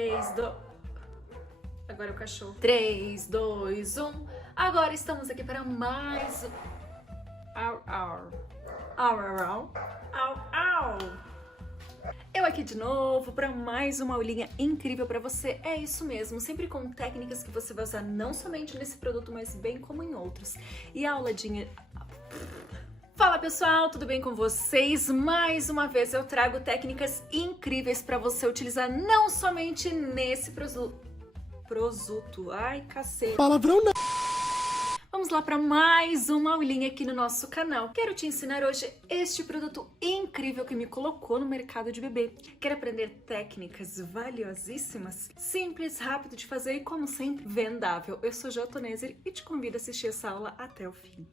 3, 2... Agora é o cachorro. 3, 2, 1. Agora estamos aqui para mais um... Eu aqui de novo para mais uma aulinha incrível para você. É isso mesmo, sempre com técnicas que você vai usar não somente nesse produto, mas bem como em outros. E a aula de... Fala pessoal, tudo bem com vocês? Mais uma vez eu trago técnicas incríveis para você utilizar não somente nesse produto. Ai, cacete. Palavrão não. Vamos lá para mais uma aulinha aqui no nosso canal. Quero te ensinar hoje este produto incrível que me colocou no mercado de bebê. Quer aprender técnicas valiosíssimas? Simples, rápido de fazer e, como sempre, vendável. Eu sou Jo Toneser e te convido a assistir essa aula até o fim.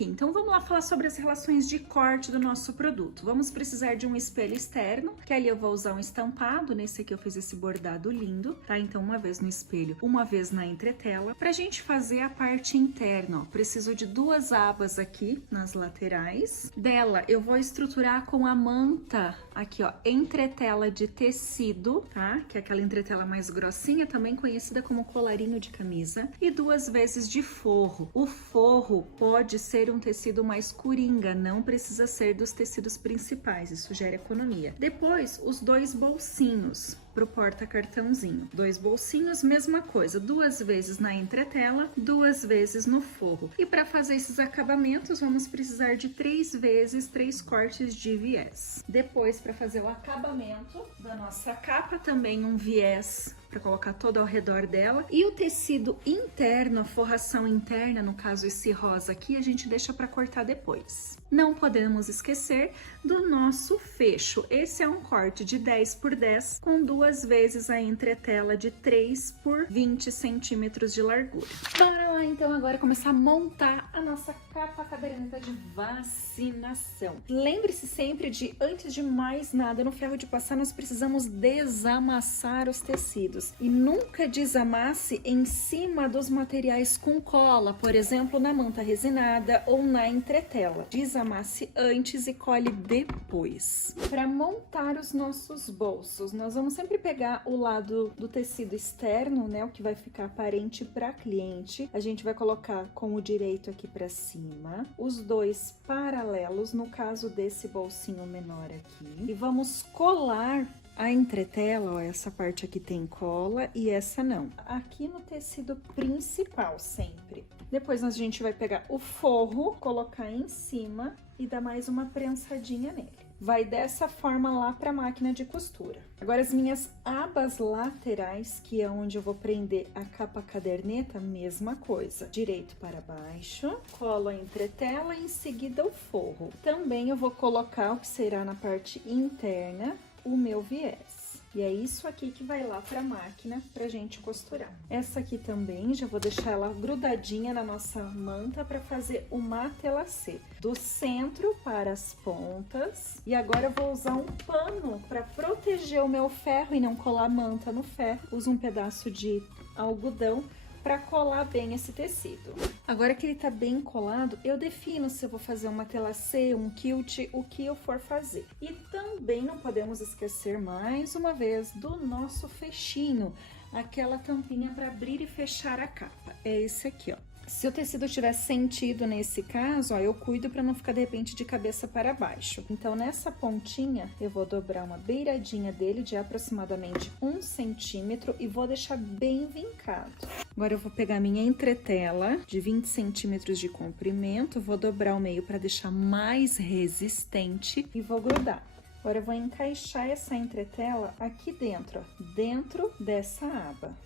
Então vamos lá falar sobre as relações de corte do nosso produto. Vamos precisar de um espelho externo, que ali eu vou usar um estampado. Nesse aqui eu fiz esse bordado lindo, tá? Então uma vez no espelho, uma vez na entretela. Pra gente fazer a parte interna, ó, preciso de duas abas aqui nas laterais. Dela eu vou estruturar com a manta aqui, ó, entretela de tecido, tá? Que é aquela entretela mais grossinha, também conhecida como colarinho de camisa. E 2 vezes de forro. O forro pode ser um tecido mais coringa, não precisa ser dos tecidos principais, isso gera economia. Depois, os 2 bolsinhos pro porta-cartãozinho. 2 bolsinhos, mesma coisa, 2 vezes na entretela, 2 vezes no forro. E para fazer esses acabamentos, vamos precisar de 3 vezes 3 cortes de viés. Depois, para fazer o acabamento da nossa capa, também um viés para colocar todo ao redor dela. E o tecido interno, a forração interna, no caso esse rosa aqui, a gente deixa para cortar depois. Não podemos esquecer do nosso fecho. Esse é um corte de 10 por 10 com 2 vezes a entretela de 3 por 20 centímetros de largura. Bora lá então agora começar a montar a nossa capa caderneta de vacinação. Lembre-se sempre de, antes de mais nada, no ferro de passar nós precisamos desamassar os tecidos. E nunca desamasse em cima dos materiais com cola, por exemplo, na manta resinada ou na entretela. Desamasse antes e cole depois. Para montar os nossos bolsos, nós vamos sempre pegar o lado do tecido externo, né, o que vai ficar aparente para cliente. A gente vai colocar com o direito aqui para cima, os 2 paralelos, no caso desse bolsinho menor aqui. E vamos colar a entretela, ó, essa parte aqui tem cola e essa não. Aqui no tecido principal sempre. Depois a gente vai pegar o forro, colocar em cima e dar mais uma prensadinha nele. Vai dessa forma lá para a máquina de costura. Agora as minhas abas laterais, que é onde eu vou prender a capa caderneta, mesma coisa. Direito para baixo, colo a entretela e em seguida o forro. Também eu vou colocar o que será na parte interna o meu viés. E é isso aqui que vai lá para a máquina pra gente costurar. Essa aqui também, já vou deixar ela grudadinha na nossa manta para fazer o matelacê. Do centro para as pontas. E agora eu vou usar um pano para proteger o meu ferro e não colar a manta no ferro. Uso um pedaço de algodão para colar bem esse tecido. Agora que ele tá bem colado, eu defino se eu vou fazer um matelacê, um quilt, o que eu for fazer. E também não podemos esquecer mais uma vez do nosso fechinho, aquela tampinha para abrir e fechar a capa. É esse aqui, ó. Se o tecido tiver sentido nesse caso, ó, eu cuido para não ficar de repente de cabeça para baixo. Então nessa pontinha eu vou dobrar uma beiradinha dele de aproximadamente 1 centímetro e vou deixar bem vincado. Agora eu vou pegar minha entretela de 20 centímetros de comprimento, vou dobrar o meio para deixar mais resistente e vou grudar. Agora eu vou encaixar essa entretela aqui dentro, ó, dentro dessa aba.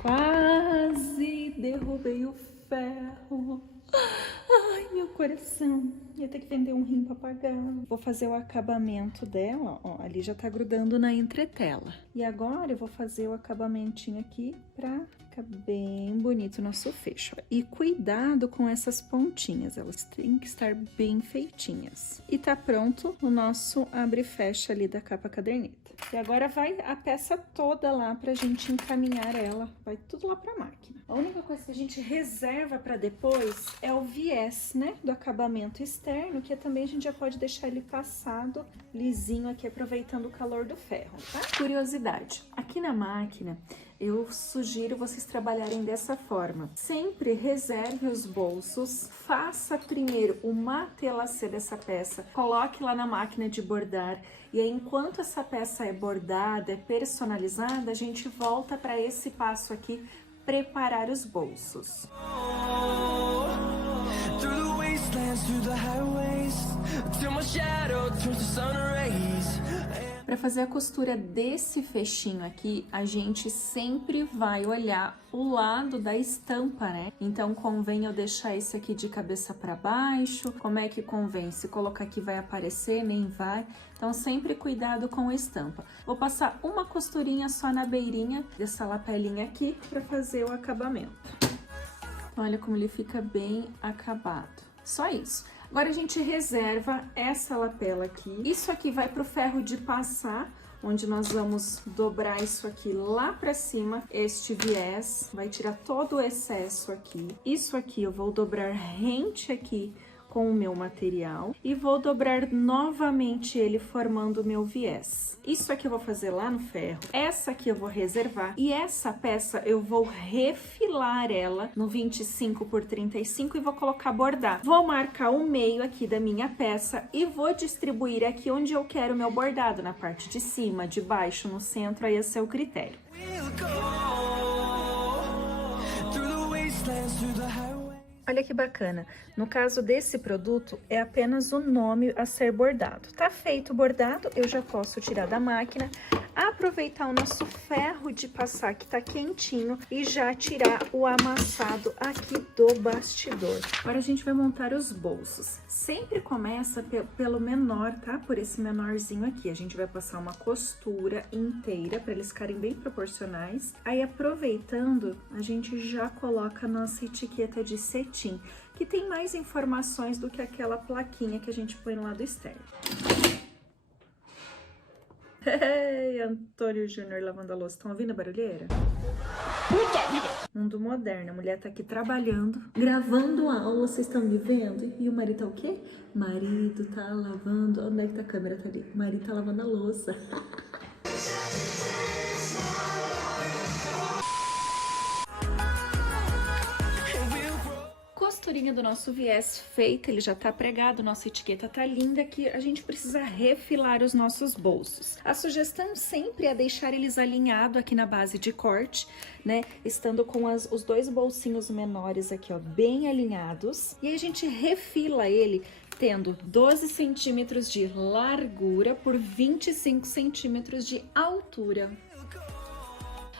Quase derrubei o ferro. Ai, meu coração. ia ter que vender um rim pra pagar. Vou fazer o acabamento dela, ó, ali já tá grudando na entretela. E agora eu vou fazer o acabamentinho aqui pra ficar bem bonito o nosso fecho. Ó. E cuidado com essas pontinhas, elas têm que estar bem feitinhas. E tá pronto o nosso abre e fecha ali da capa caderneta. E agora vai a peça toda lá pra gente encaminhar ela, vai tudo lá pra máquina. A única coisa que a gente reserva pra depois é o viés, né, do acabamento externo, que também a gente já pode deixar ele passado, lisinho aqui, aproveitando o calor do ferro, tá? Curiosidade, aqui na máquina, eu sugiro vocês trabalharem dessa forma. Sempre reserve os bolsos, faça primeiro o matelacê dessa peça, coloque lá na máquina de bordar e aí, enquanto essa peça é bordada, é personalizada, a gente volta para esse passo aqui, preparar os bolsos. Para fazer a costura desse fechinho aqui, a gente sempre vai olhar o lado da estampa, né? Então, convém eu deixar esse aqui de cabeça para baixo. Como é que convém? Se colocar aqui vai aparecer, nem vai. Então, sempre cuidado com a estampa. Vou passar uma costurinha só na beirinha dessa lapelinha aqui para fazer o acabamento. Então, olha como ele fica bem acabado. Só isso. Agora a gente reserva essa lapela aqui. Isso aqui vai pro ferro de passar, onde nós vamos dobrar isso aqui lá pra cima. Este viés vai tirar todo o excesso aqui. Isso aqui eu vou dobrar rente aqui com o meu material e vou dobrar novamente ele formando o meu viés. Isso aqui eu vou fazer lá no ferro, essa aqui eu vou reservar e essa peça eu vou refilar ela no 25 por 35 e vou colocar bordar. Vou marcar o meio aqui da minha peça e vou distribuir aqui onde eu quero o meu bordado, na parte de cima, de baixo, no centro, aí é seu critério. Olha que bacana, no caso desse produto é apenas o nome a ser bordado. Tá feito o bordado, eu já posso tirar da máquina, aproveitar o nosso ferro de passar que tá quentinho e já tirar o amassado aqui do bastidor. Agora a gente vai montar os bolsos. Sempre começa pelo menor, tá? Por esse menorzinho aqui. A gente vai passar uma costura inteira para eles ficarem bem proporcionais. Aí aproveitando, a gente já coloca a nossa etiqueta de cetim, que tem mais informações do que aquela plaquinha que a gente põe no lado externo. Ei, Antônio Júnior lavando a louça. Estão ouvindo a barulheira? Puta vida! Mundo moderno. A mulher tá aqui trabalhando, gravando a aula, vocês estão me vendo? E o marido tá o quê? Marido tá lavando... Onde é que tá a câmera? Tá ali. O marido tá lavando a louça. Costurinha do nosso viés feita, ele já tá pregado, nossa etiqueta tá linda, que a gente precisa refilar os nossos bolsos. A sugestão sempre é deixar eles alinhados aqui na base de corte, né? Estando com os dois bolsinhos menores aqui, ó, bem alinhados. E aí a gente refila ele tendo 12 centímetros de largura por 25 centímetros de altura.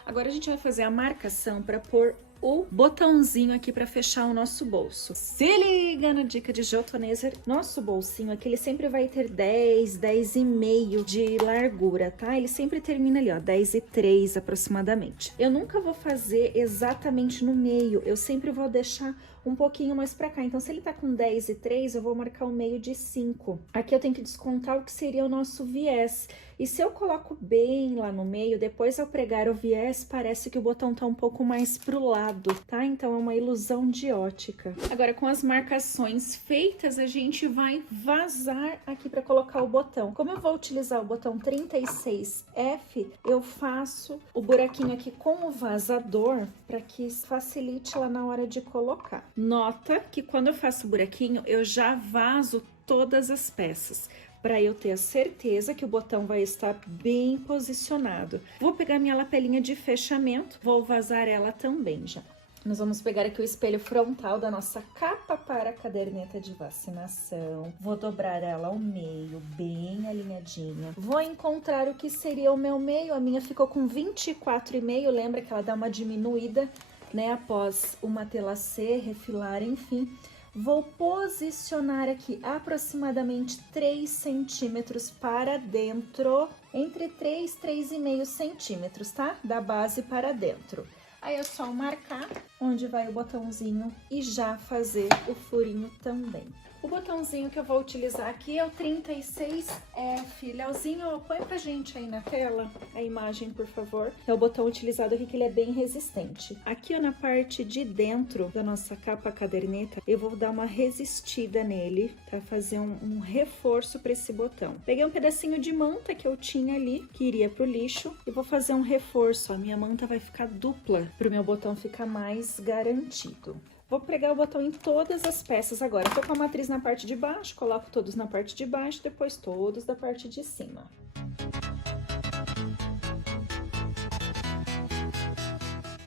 Agora a gente vai fazer a marcação para pôr o botãozinho aqui para fechar o nosso bolso. Se liga na dica de Jotoneser, nosso bolsinho aqui ele sempre vai ter 10,5 de largura, tá? Ele sempre termina ali, ó, 10,3 aproximadamente. Eu nunca vou fazer exatamente no meio, eu sempre vou deixar um pouquinho mais pra cá. Então, se ele tá com 10,3, eu vou marcar o meio de 5. Aqui eu tenho que descontar o que seria o nosso viés. E se eu coloco bem lá no meio, depois ao pregar o viés, parece que o botão tá um pouco mais pro lado, tá? Então, é uma ilusão de ótica. Agora, com as marcações feitas, a gente vai vazar aqui pra colocar o botão. Como eu vou utilizar o botão 36F, eu faço o buraquinho aqui com o vazador para que facilite lá na hora de colocar. Nota que quando eu faço o buraquinho, eu já vazo todas as peças, para eu ter a certeza que o botão vai estar bem posicionado. Vou pegar minha lapelinha de fechamento, vou vazar ela também já. Nós vamos pegar aqui o espelho frontal da nossa capa para a caderneta de vacinação. Vou dobrar ela ao meio, bem alinhadinha. Vou encontrar o que seria o meu meio. A minha ficou com 24,5, lembra que ela dá uma diminuída, né, após o matelacê, refilar, enfim. Vou posicionar aqui aproximadamente 3 centímetros para dentro, entre 3 e 3,5 centímetros, tá? Da base para dentro. Aí é só marcar onde vai o botãozinho e já fazer o furinho também. O botãozinho que eu vou utilizar aqui é o 36F. Leozinho, põe pra gente aí na tela a imagem, por favor. É o botão utilizado aqui que ele é bem resistente. Aqui, ó, na parte de dentro da nossa capa caderneta, eu vou dar uma resistida nele, tá? Fazer um reforço para esse botão. Peguei um pedacinho de manta que eu tinha ali, que iria pro lixo, e vou fazer um reforço. A minha manta vai ficar dupla, pro meu botão ficar mais garantido. Vou pregar o botão em todas as peças agora. Tô com a matriz na parte de baixo, coloco todos na parte de baixo, depois todos da parte de cima.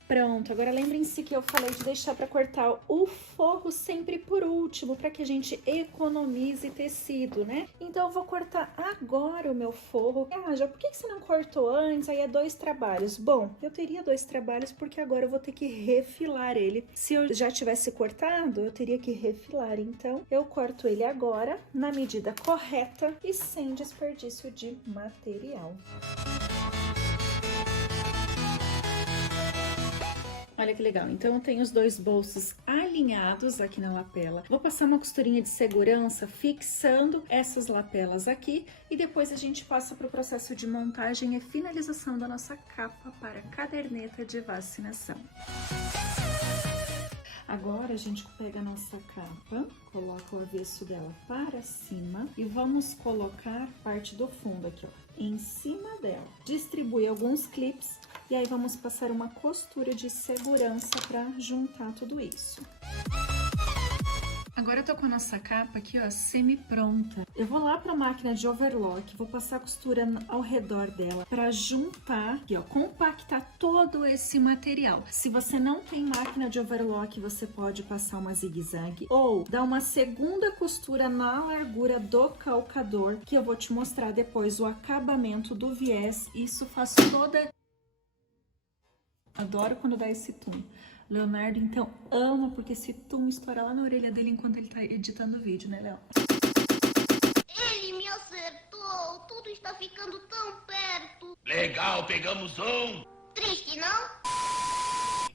Pronto, agora lembrem-se que eu falei de deixar para cortar o forro sempre por último, para que a gente economize tecido, né? Então eu vou cortar agora o meu forro. Ah, já por que você não cortou antes? Aí é 2 trabalhos. Bom, eu teria 2 trabalhos porque agora eu vou ter que refilar ele. Se eu já tivesse cortado, eu teria que refilar. Então eu corto ele agora na medida correta e sem desperdício de material. Olha que legal, então eu tenho os 2 bolsos alinhados aqui na lapela. Vou passar uma costurinha de segurança fixando essas lapelas aqui e depois a gente passa para o processo de montagem e finalização da nossa capa para caderneta de vacinação. Agora a gente pega a nossa capa, coloca o avesso dela para cima e vamos colocar parte do fundo aqui, ó, em cima dela. Distribui alguns clips e aí vamos passar uma costura de segurança para juntar tudo isso. Agora eu tô com a nossa capa aqui, ó, semi-pronta. Eu vou lá pra máquina de overlock, vou passar a costura ao redor dela pra juntar, aqui, ó, compactar todo esse material. Se você não tem máquina de overlock, você pode passar uma zigue-zague ou dar uma segunda costura na largura do calcador, que eu vou te mostrar depois o acabamento do viés. Isso faz toda... Adoro quando dá esse tum. Leonardo, então, ama porque esse tum estoura lá na orelha dele enquanto ele tá editando o vídeo, né, Léo? Ele me acertou! Tudo está ficando tão perto! Legal, pegamos um! Triste, não?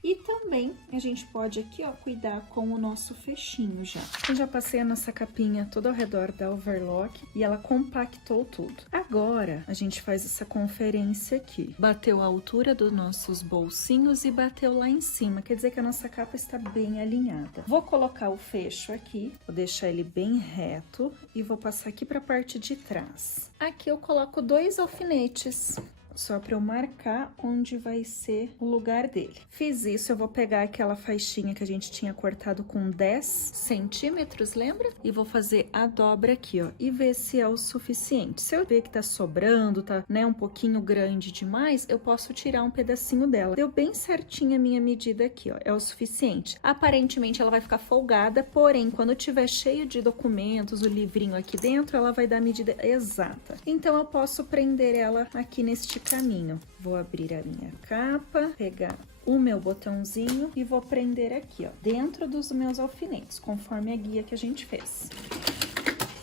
E também a gente pode aqui, ó, cuidar com o nosso fechinho já. Eu já passei a nossa capinha toda ao redor da overlock e ela compactou tudo. Agora a gente faz essa conferência aqui. Bateu a altura dos nossos bolsinhos e bateu lá em cima, quer dizer que a nossa capa está bem alinhada. Vou colocar o fecho aqui, vou deixar ele bem reto e vou passar aqui para a parte de trás. Aqui eu coloco 2 alfinetes. Só para eu marcar onde vai ser o lugar dele. Fiz isso, eu vou pegar aquela faixinha que a gente tinha cortado com 10 centímetros, lembra? E vou fazer a dobra aqui, ó, e ver se é o suficiente. Se eu ver que tá sobrando, tá, né, um pouquinho grande demais, eu posso tirar um pedacinho dela. Deu bem certinho a minha medida aqui, ó, é o suficiente. Aparentemente ela vai ficar folgada, porém, quando tiver cheio de documentos, o livrinho aqui dentro, ela vai dar a medida exata. Então, eu posso prender ela aqui neste caminho. Vou abrir a minha capa, pegar o meu botãozinho e vou prender aqui, ó, dentro dos meus alfinetes, conforme a guia que a gente fez.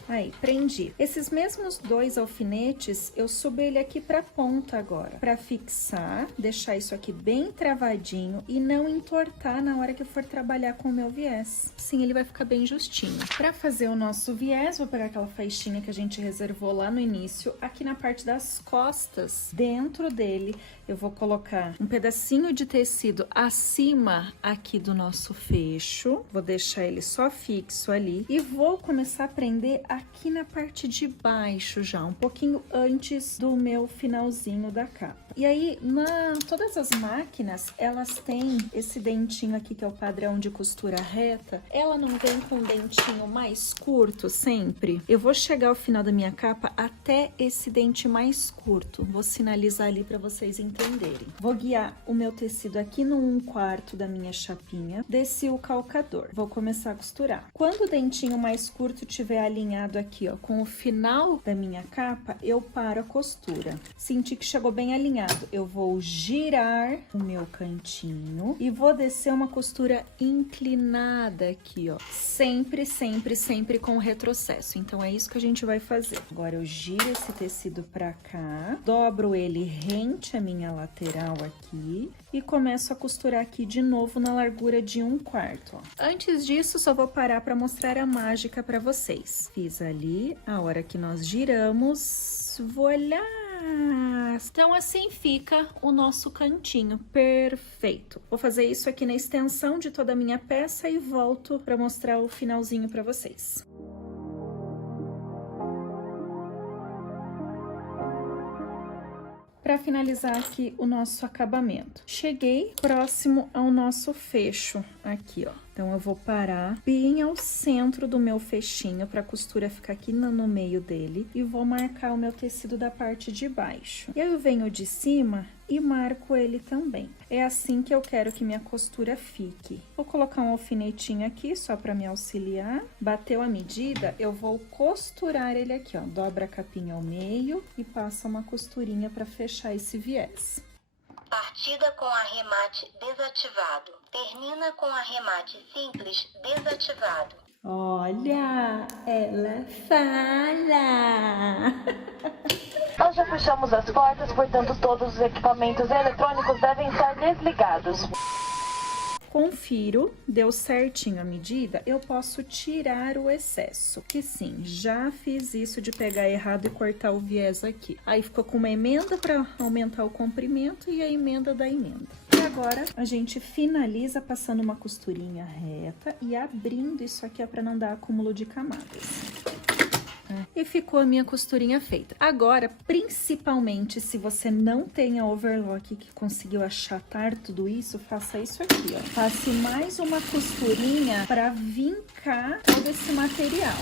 Aí, prendi. Esses mesmos 2 alfinetes, eu subo ele aqui pra ponta agora, pra fixar, deixar isso aqui bem travadinho e não entortar na hora que eu for trabalhar com o meu viés. Assim, ele vai ficar bem justinho. Pra fazer o nosso viés, vou pegar aquela faixinha que a gente reservou lá no início, aqui na parte das costas, dentro dele, eu vou colocar um pedacinho de tecido acima aqui do nosso fecho, vou deixar ele só fixo ali e vou começar a prender aqui na parte de baixo já, um pouquinho antes do meu finalzinho da capa. E aí, todas as máquinas, elas têm esse dentinho aqui, que é o padrão de costura reta. Ela não vem com um dentinho mais curto sempre? Eu vou chegar ao final da minha capa até esse dente mais curto. Vou sinalizar ali para vocês entenderem. Vou guiar o meu tecido aqui no 1/4 da minha chapinha. Desci o calcador. Vou começar a costurar. Quando o dentinho mais curto tiver alinhado aqui, ó, com o final da minha capa, eu paro a costura. Senti que chegou bem alinhado. alinhado, eu vou girar o meu cantinho e vou descer uma costura inclinada aqui, ó. Sempre, sempre, sempre com retrocesso. Então, é isso que a gente vai fazer. Agora, eu giro esse tecido pra cá, dobro ele rente à minha lateral aqui e começo a costurar aqui de novo na largura de 1/4, ó. Antes disso, só vou parar pra mostrar a mágica pra vocês. Fiz ali, a hora que nós giramos, voilá! Então, assim fica o nosso cantinho, perfeito. Vou fazer isso aqui na extensão de toda a minha peça e volto para mostrar o finalzinho para vocês. Para finalizar aqui o nosso acabamento. Cheguei próximo ao nosso fecho aqui, ó. Então, eu vou parar bem ao centro do meu fechinho para a costura ficar aqui no meio dele e vou marcar o meu tecido da parte de baixo. E aí, eu venho de cima e marco ele também. É assim que eu quero que minha costura fique. Vou colocar um alfinetinho aqui só para me auxiliar. Bateu a medida, eu vou costurar ele aqui, ó. Dobra a capinha ao meio e passa uma costurinha para fechar esse viés. Partida com arremate desativado. Termina com arremate simples desativado. Olha, ela fala! Nós já fechamos as portas, portanto todos os equipamentos eletrônicos devem estar desligados. Confiro, deu certinho a medida, eu posso tirar o excesso. Que sim, já fiz isso de pegar errado e cortar o viés aqui. Aí ficou com uma emenda para aumentar o comprimento e a emenda da emenda. E agora a gente finaliza passando uma costurinha reta e abrindo isso aqui para não dar acúmulo de camadas. E ficou a minha costurinha feita. Agora, principalmente se você não tem a overlock que conseguiu achatar tudo isso, faça isso aqui, ó. Passe mais uma costurinha para vincar todo esse material.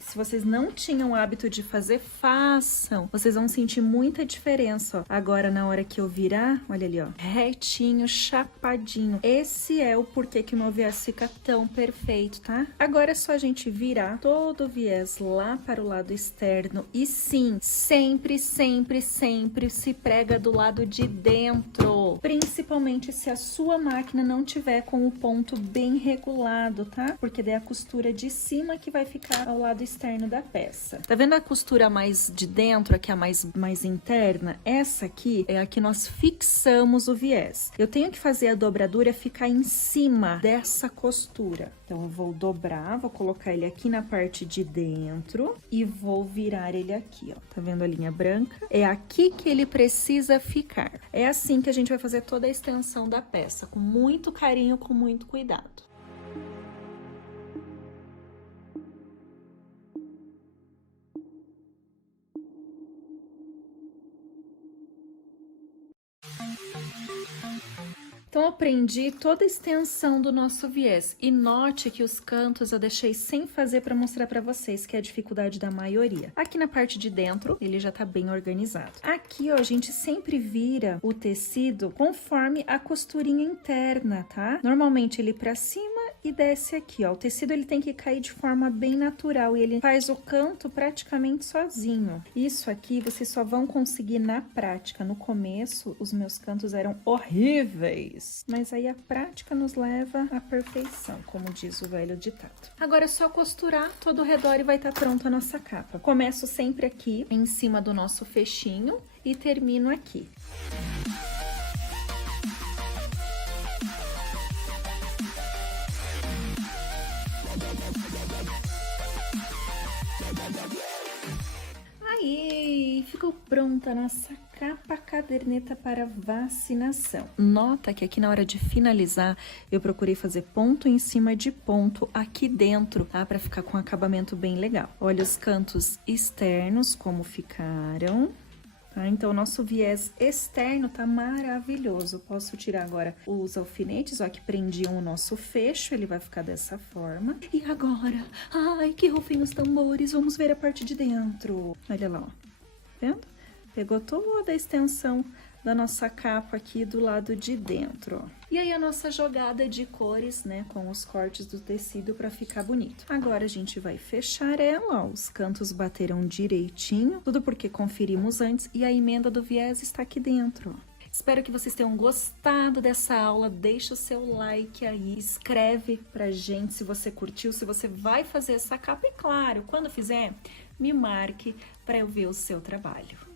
Se vocês não tinham o hábito de fazer, façam. Vocês vão sentir muita diferença, ó. Agora, na hora que eu virar, olha ali, ó. Retinho, chapadinho. Esse é o porquê que o meu viés fica tão perfeito, tá? Agora é só a gente virar todo o viés lá para o lado externo. E sim, sempre, sempre, sempre se prega do lado de dentro. Principalmente se a sua máquina não tiver com o ponto bem regulado, tá? Porque daí a costura de cima que vai ficar ao lado externo da peça. Tá vendo a costura mais de dentro, aqui a mais interna? Essa aqui é a que nós fixamos o viés. Eu tenho que fazer a dobradura ficar em cima dessa costura. Então, eu vou dobrar, vou colocar ele aqui na parte de dentro e vou virar ele aqui, ó. Tá vendo a linha branca? É aqui que ele precisa ficar. É assim que a gente vai fazer toda a extensão da peça, com muito carinho, com muito cuidado. Então, eu prendi toda a extensão do nosso viés. E note que os cantos eu deixei sem fazer para mostrar para vocês, que é a dificuldade da maioria. Aqui na parte de dentro, ele já tá bem organizado. Aqui, ó, a gente sempre vira o tecido conforme a costurinha interna, tá? Normalmente, ele para cima e desce aqui, ó. O tecido, ele tem que cair de forma bem natural e ele faz o canto praticamente sozinho. Isso aqui, vocês só vão conseguir na prática. No começo, os meus cantos eram horríveis. Mas aí a prática nos leva à perfeição, como diz o velho ditado. Agora é só costurar todo o redor e vai estar pronta a nossa capa. Começo sempre aqui, em cima do nosso fechinho e termino aqui. Aí, ficou pronta a nossa capa caderneta para vacinação. Nota que aqui na hora de finalizar, eu procurei fazer ponto em cima de ponto aqui dentro, tá? Para ficar com um acabamento bem legal. Olha os cantos externos como ficaram. Tá? Então, o nosso viés externo tá maravilhoso. Posso tirar agora os alfinetes, ó, que prendiam o nosso fecho. Ele vai ficar dessa forma. E agora, ai, que rufem os tambores. Vamos ver a parte de dentro. Olha lá, ó. Vendo? Pegou toda a extensão da nossa capa aqui do lado de dentro, ó. E aí a nossa jogada de cores, né, com os cortes do tecido para ficar bonito. Agora a gente vai fechar ela, ó, os cantos bateram direitinho, tudo porque conferimos antes e a emenda do viés está aqui dentro, ó. Espero que vocês tenham gostado dessa aula, deixa o seu like aí, escreve pra gente se você curtiu, se você vai fazer essa capa e claro, quando fizer, me marque para eu ver o seu trabalho.